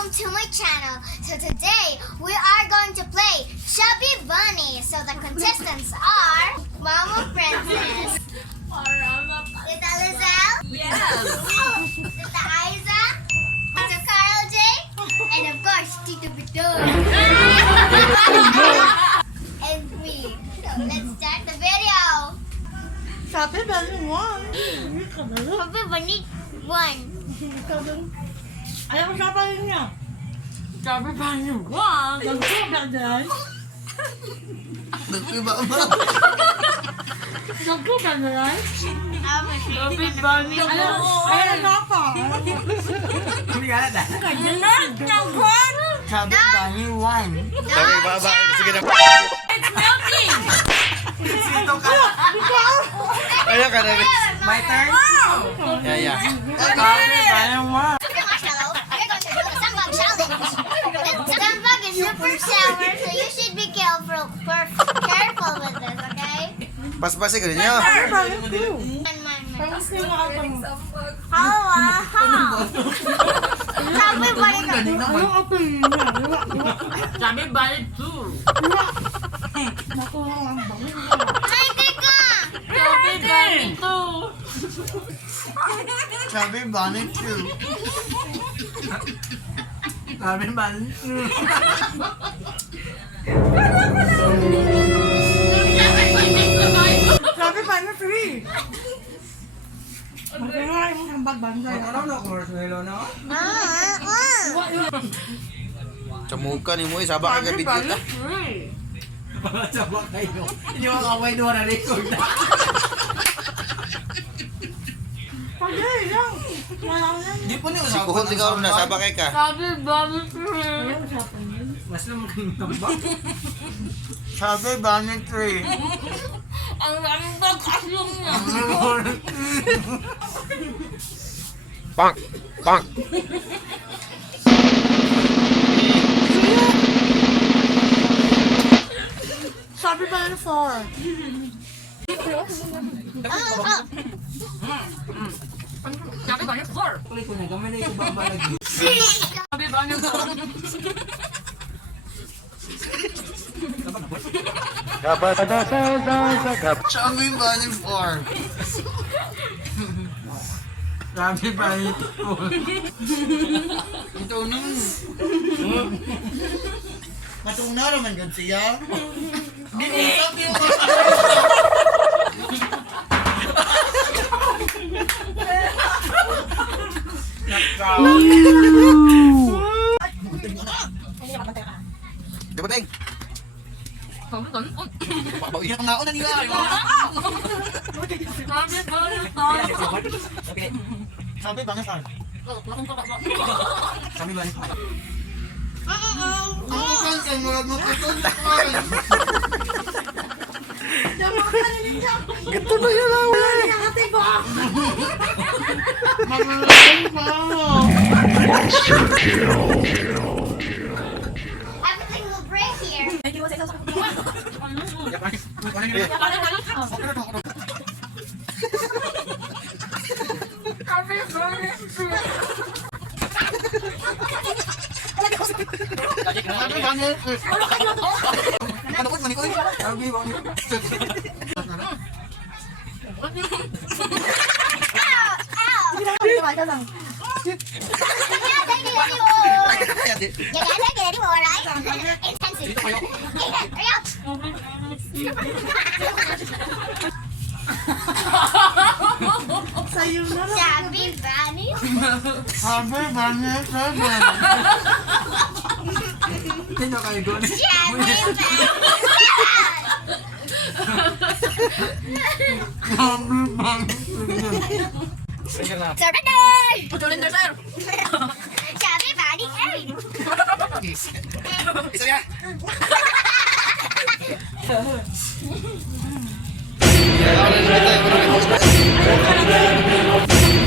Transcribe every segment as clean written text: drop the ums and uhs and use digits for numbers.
welcome to my channel. So today we are going to play Chubby Bunny. So the contestants are Mama Princess, Tita Lizelle, Yes! Tita Aiza, Tita Carl J, and of course Tito Bitor. And me. So let's start the video. Sabi ba naman? Chubby Bunny 1. Ayaw ko sabahin niya. Sabi pa niyo, wow! Nagkuba dyan. Nagpiba ba? Nagkuba dyan. Sabi pa niyo, Ayaw na pa. Sabi ba ni wine? Sabi, baba. Sige na. it's melting! Ayaw ka na rin. My turn? Yeah, yeah. Sabi ba ni wine? Marshmallow, we're going to do the Sambag challenge. The Sambag is super sour, so you should be careful with this, okay? Pas-pasi ka rin niyo. Man. Tapos na nakata mo. Sabi ba ito? Ayaw ka pa niya. Sabi balik too! Nakuha ang bangin. Ay, teka! Sabi balik too! Sabi ba ni two? Sabi ba ni two? Sabi pa na free. Magkakaroon mo ng bagbangay. na marshmallow na? Camukan ni mo, sabak ka video ta. Sabak kayo. Hindi mo kaway doon na record na. Pagay lang. Wala na. Di po niyo Si Kuhot ikaw rin na, sabak ka. Sabi balik too! Ayaw usapan yun. Mas naman kayong tambak. Sabi ba ni three? Ang daming pagkaslong niya! Pang! Pang! Sabi pa na 4. Sabi balik 4! Kulit ko na, gamay na yung babalagi. Sabi balik 4! Sabi ba ni four? Sabi ba ni four? Ito nung... Matuna naman gan siya. Binusap yung Di ba, Teng? Sabi balik 4! Iyak na ako na nila. Sabi balik 4! Sabi ba ni four? Sabi ba ni four? Ako kan sa mga matutunan. Gato na yun lang. Magulang pa. Everything will break here. Sabi balik 4! Sabi ba ni four? Ano ko man ko? Sabi ba ni Get ready, alright? Intensive. Hurry up. Sa'yo na lang. Sabi ba ni? Sabi ba ni seven? Sino kayo doon? Sabi ba ni? Sabi ba ni seven? Surrender! Putulin na sir! Sabi ba ni? Hey! Isa niya.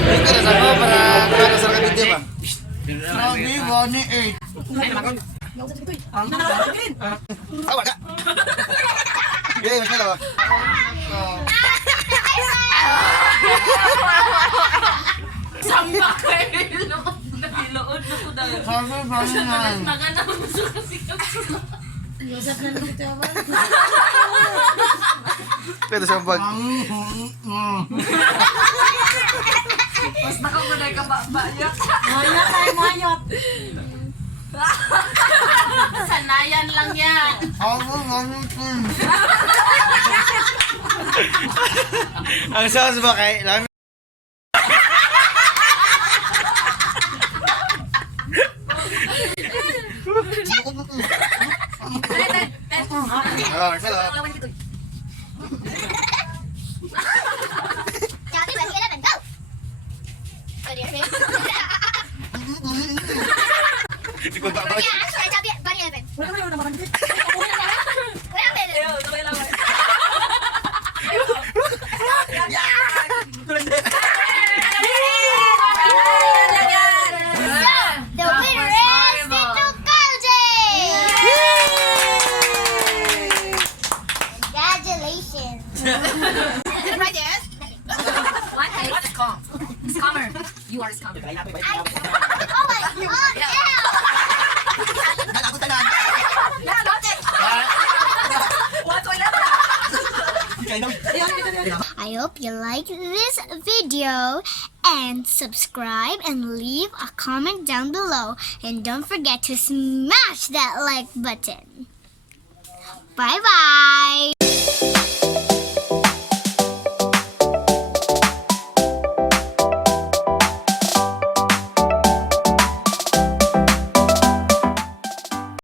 Ito na sa mo para sa video ba? Sabi ba ni eight? Tawa ka. Gaya, mas nalawa. Samba kayo! Nahiloon na ko dahil. Sabi ba yan? Yosef na lang ito ba? Pero sa bag. Mas nakamunay ka ba ya? Mayot ay mayot. Sanayan lang yan. Sabi ba yan? Ang sauce ba kay lami? Ah, sala. Chubby Bunny 11, go! Ready, ready? Ikaw ba ba? Yeah, sorry, Chubby Bunny 11. Wala ka na naman. What happened? The winner is Tito Koji! Congratulations! Right there. What is calm? Scammer. You are a scammer. Oh my god, ew! Ako tanan. I hope you like this video and subscribe and leave a comment down below, and don't forget to smash that like button. Bye bye.